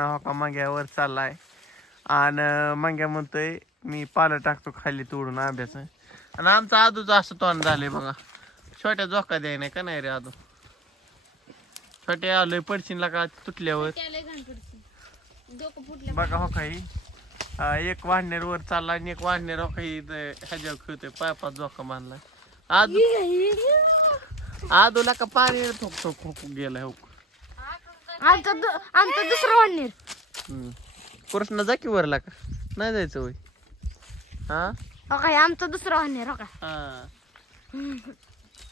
हो का मंग्यावर चाललाय आणि मंग्या म्हणतोय मी पालं टाकतो खाली तोडून आंब्याचं. आणि आमचा आदूच असं तोंड झालंय बघा. छोट्या झोका द्याय नाही का नाही रे आदू. छोट्या आलोय पडशील का तुटल्यावर बघा हो काही. एक वाढणीर वर चालला आणि एक वाढणीर हो काही ह्याच्यावर खेळतोय पायपात झोका बांधलाय. आदूला का पाणी ठोक ठोक ठोक गेलाय हो. आमचा दुसरा वाढणीर. कृष्ण जा की वरला का नाही जायचं होय. हा हो काय आमचा दुसरा वाढणीर हो का.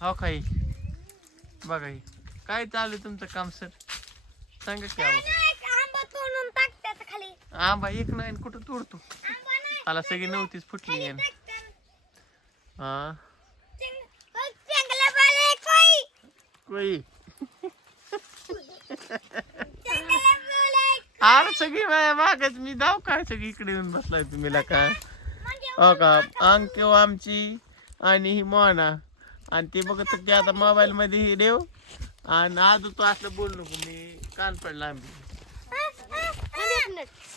हो काही बघा ही काय चालू तुमचं काम सर सांगा की आंबा तोडून टाकतात खाली. आंबा एक नाही कुठं तोडतो. मला सगळी नव्हतीच फुटली आहे. हा कोई अरे सगळी माझ्या मागच मी जाऊ काय सगळी इकडे येऊन बसलाय तुम्ही का. हो का अंक्यो आमची आणि ही मोना आणि ती बघत ते आता मोबाईल मध्ये ही देव आणि आज तू असलं बोल नको मी कान पडला आम्ही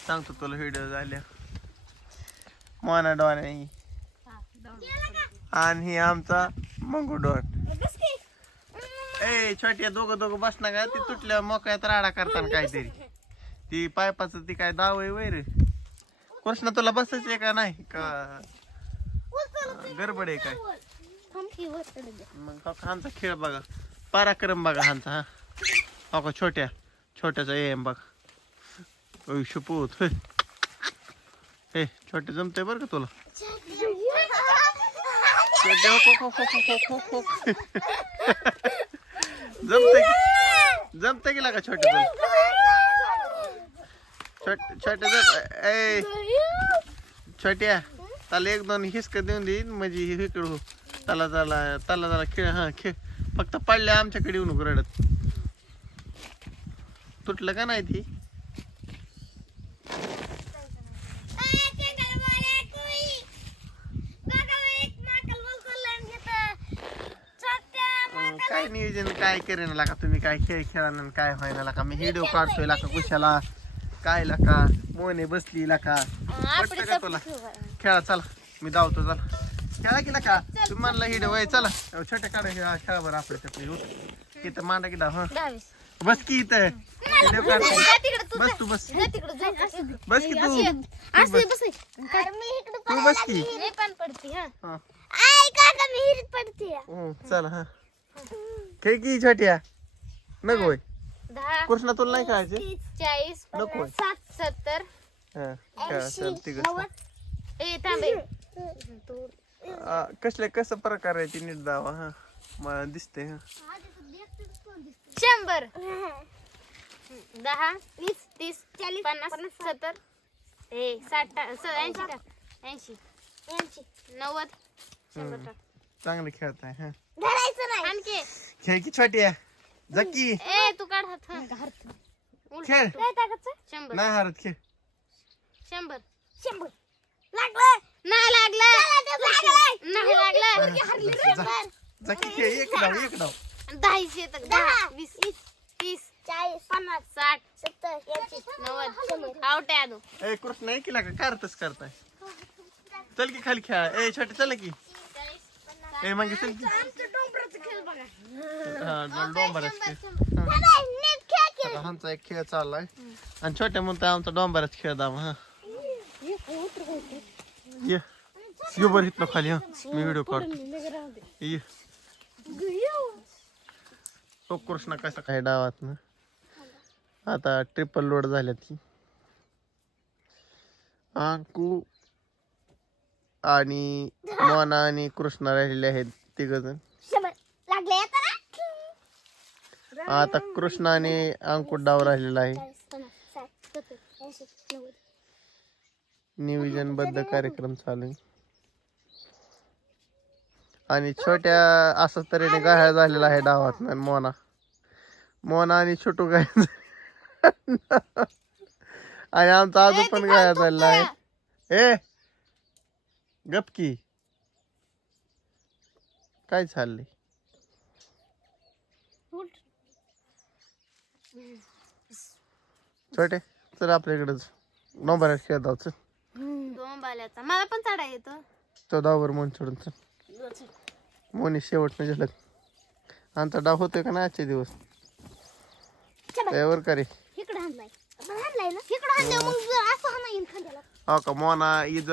सांगतो तुला व्हिडिओ झाल्या मोना डॉन आहे आणि ही आमचा मंगू डॉन. ए छोट्या दोघं बसणार का ती तुटल्या मोकळ्यात राडा करताना काहीतरी ती पायपाचं ती काय दाव आहे वैर. कृष्णा तुला बसायचंय का नाही का गडबड आहे काय. मग हांचा खेळ बघा पराक्रम बघा हांचा. हा हो का छोट्याचा एम बघा शुपूत हे छोटे जमते बरं का तुला. जमते गेला का छोटे छोट्या त्याला एक दोन हिसक देऊन देईन म्हणजे इकडं त्याला खेळ. हा खेळ फक्त पडल्या आमच्याकडे येऊ नको रडत. तुटलं का नाही ती काय नियोजन काय करेन लाका तुम्ही काय खेळ खेळा काय व्हायला लाका. मी व्हिडिओ काढतोय लाका कुशाला काय लाका मोने बसली लाका पटतं का तुला. खेळा चला मी धावतो चला खेळा की लाका तुम्ही म्हणला व्हिडिओ वय चला छोट्या काढा खेळा बरं आपल्या इथं मांडा की डाव. हा बस की इथं व्हिडिओ काढतो बस तू बस बस की तू बस की चला. हा खेळ की छोट्या नको होय. कृष्णा तुला नाही खेळायचे 40 नको 70. हा खेळा चल तिघ. कसले कसं प्रकार आहे ती नीट दावा. हा मला दिसते. हा 100 10 20 30 40 50 70 60 80 90 100. चांगलं खेळताय. हा आणखी खेळ की छोट्या जकी ए तू काढ हात. खेळ 100 नाही हारत खेळ 100 लागलं नाही लागलं नाही लागलं. जकी खेळ एक डाव 10 10 20 30 40 50 60 70 80 90 आउट आहे अजून. ए कृष्ण एक केला का करतच करताय. चल की खाली खेळा. ए छोटे चल की ए मग चल की. हा डोंबराच खेळ आमचा एक खेळ चाललाय आणि छोट्या म्हणता आमचा डोंबराच खेळ दाम. हा ये बर इथनं खाली. हा मी व्हिडिओ काढतो ये. तो कृष्णा कसा काय डावात ना आता ट्रिपल लोड झाल्या ती अंकू आणि मोना आणि कृष्णा राहिलेले आहेत तिघ जण. आता कृष्णा आणि अंकू डाव राहिलेला आहे. नियोजनबद्ध कार्यक्रम चालू आहे आणि छोट्या असं तऱ्हेने गाया झालेला आहे डावात. मोना आणि छोटू गाय आणि आमचा आजू पण गाया झालेला आहे. ए गपकी काय चाललंय. छोटे चल आपल्याकडंच डोंबऱ्यात खेळ जाऊ चल. डोंबाल्याचा मला पण चढा येतो. 14 मोन चढून चल. मोनी शेवट न झलक. आमचा डाव होतोय का ना आजचे दिवस त्यावर का रे. इकडं आणलाय ना इकडं आणलं मग असं हा नाही खांद्याला. हो का मोना ईद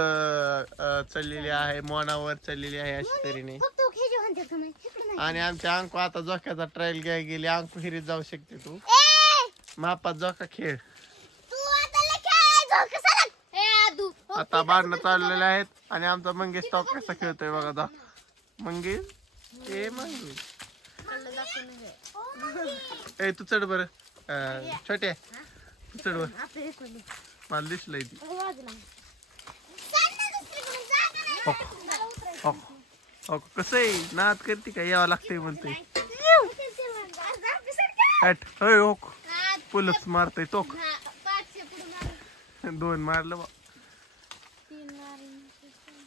चढलेली आहे मोनावर चढलेली आहे अशी तऱ्हेने. फक्त खेळू आणतात का नाही इकडं नाही. आणि आमच्या अंकू आता जोक्याचा ट्रायल घ्याय गेली. अंकू हिरीत जाऊ शकते तू मापात जोका खेळ. तू आता खेळ झोक सरक. ए आदू आता भांडणं चाललेले आहेत आणि आमचा मंगेश टॉप कसा खेळतोय बघा दा. मंगेश ए मंगेश ए तू चढ बर छोटे तू चढ बर मला दिसलंय ती. कसं आहे नाद करते का यावं लागतंय म्हणतोय. हट होय हो पुलच मारतोय टोक. 2 मारलं बा.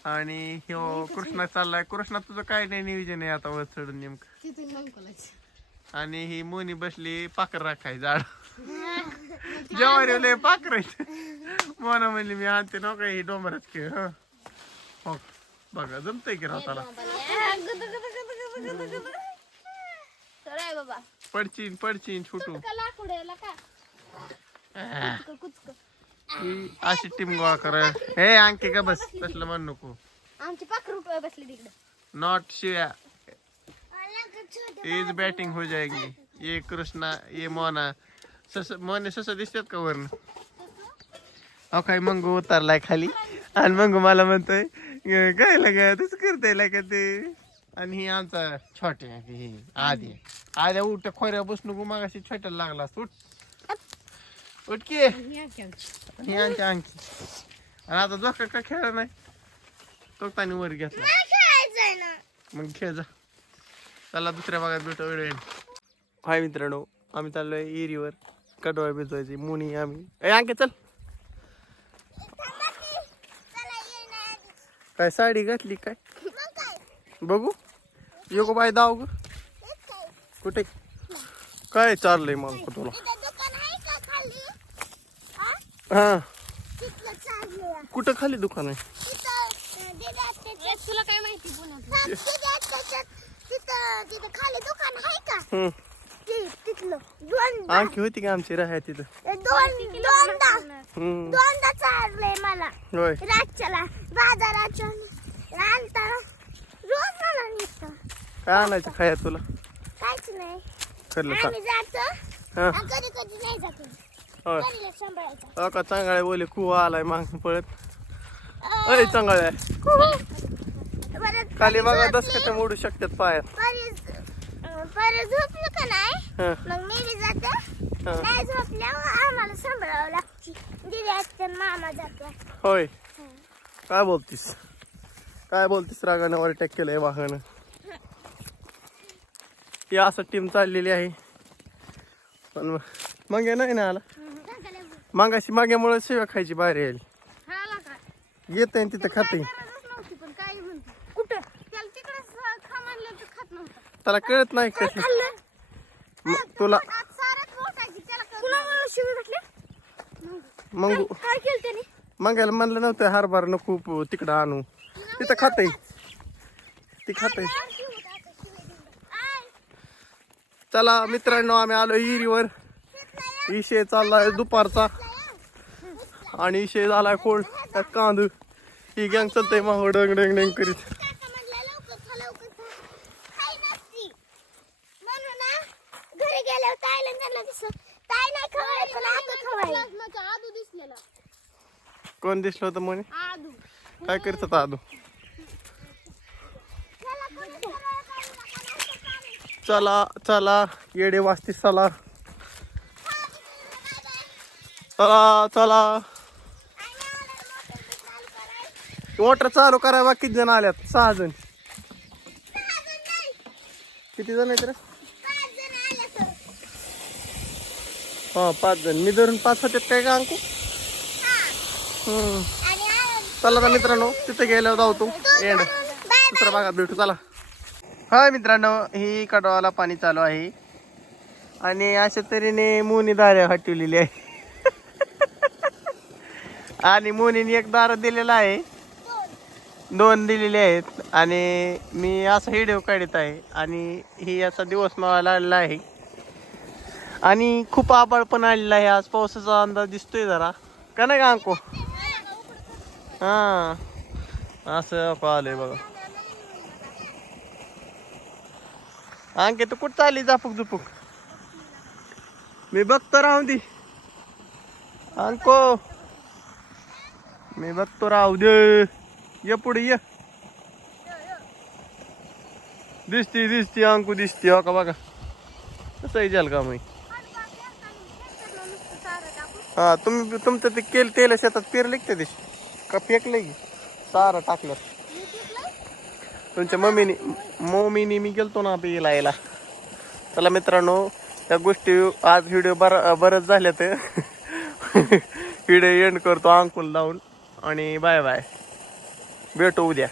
आणि हो कृष्णा चाललाय. कृष्णा तुझं काय नाही नियोजन आहे आता वर चढून नेमकं. आणि ही मोनी बसली पाकर राखाय झाड जेव्हा पाकर मोना म्हणली मी आणते ना काही डोंबरात खेळ. हो बघा जमतंय की राहताला. पडचीन छोटू अशी टीम गोळा करा. हे अंके का बस तसलं म्हण नको. आमची 5 रुपये बसली तिकडे. नॉट शिव्या इज बॅटिंग हो जाएगी. ये कृष्णा ये मोना मोने सस दिसतात का वरन. अहो काय मंगू उतरलाय खाली आणि मंगू मला म्हणतोय काय लागा तसं करताय का ते. आणि ही आमचा छोटे आधी आद्या उठ खोऱ्या बसणू गो मागाशी छोट्याला लागला. उठ उठकी आणि आमच्या अंकी. आणि आता जोका का खेळा नाही तो तानी वर घेतला मग खेळ जा. चला दुसऱ्या भागात भेटू वेळ. हाय मित्रांनो आम्ही चाललोय एरीवर कडोळा भिजवायची. मुनी आम्ही ए अंके चल. काय साडी घातली काय बघू योगो बाय दाव ग कुठे काय चाललंय मग तुला. हा कुठं खाली दुकान आहे. तुला काय माहिती खाली दुकान आहे का आणखी होती का आमची राहाय तिथं. दोनदा चाललंय मला होय रातच्याला बाजाराच्या रोज मला निघतं. काय आणायचं खाया तुला काहीच नाही. खरलं आम्ही जातो हा कधी कधी नाही जातो. होय कधीला सांभाळायचं. हो का चांगल्या बोले कुवा आलाय माग पळत. अय चांगल्या खाली बघा दसकट मोडू शकतात पायात. परत झोपलं का नाही हा मग मी बी जाते. नाही झोपल्यावर आम्हाला सांभाळावं लागते. दीदी असते मामा जाते. होय काय बोलतीस रागानं वर अटॅक केलंय वाहन. ही असं टीम चाललेली आहे पण मागे नाही ना आला. मागाशी माग्यामुळे शिव्या खायची बाहेर यायली. येत आहे तिथं खाते. कुठं त्याला तिकडे खा म्हणलं तर खात नव्हतं. त्याला कळत नाही कसं तुला मग काय केलं त्याने मागायला म्हणलं नव्हतं हरभरा नको तिकडं आणू तिथं खाते ती खाते. चला मित्रांनो आम्ही आलो इरीवर. विषय चाललाय दुपारचा आणि विषय झालाय खोड त्यात कांदू. ही गँग चलतय माहो डंग डंग डंग करीत. कोण दिसलं होतं म्हणे काय करत होता आदू. चला चला येडे वाजती चला चला चला. मोटर चालू करायला किती जण आल्यात. 6 जण. किती जण आहेत रे. हा 5 जण मी धरून 5 होत्यात काय का अंकू. चला तर मित्रांनो तिथे गेल्यावर धावतो एंड दुसऱ्या भागात भेटू. चला हाय मित्रांनो ही कडवाला पाणी चालू आहे आणि अशा तऱ्हेने मुनी दाऱ्या हटवलेली आहे. आणि मुनीने एक दार दिलेला आहे, 2 दिलेले आहेत. आणि मी असा व्हिडिओ काढत आहे आणि ही याचा दिवस मला आलेला आहे. आणि खूप आभाळ पण आलेला आहे. आज पावसाचा अंदाज दिसतोय जरा का नाही का अंको? हा असं आलंय बघा. अंके तू कुठं चालली झापूक झुपूक? मी बघतो राहू दे अंको, मी बघतो राहू दे. ये पुढे ये. दिसती अंकू दिसती. हो का बघा कसं जाल का मी. हा तुम्ही तुमचं ते तेल शेतात पेरले का ते का फेकले की सारं टाकलं? तुमच्या मम्मीने मी गेलतो ना पिला यायला. चला मित्रांनो, त्या गोष्टी आज व्हिडिओ बरंच झाले तर व्हिडिओ एंड करतो अंकुल लावून. आणि बाय बाय, भेटू उद्या.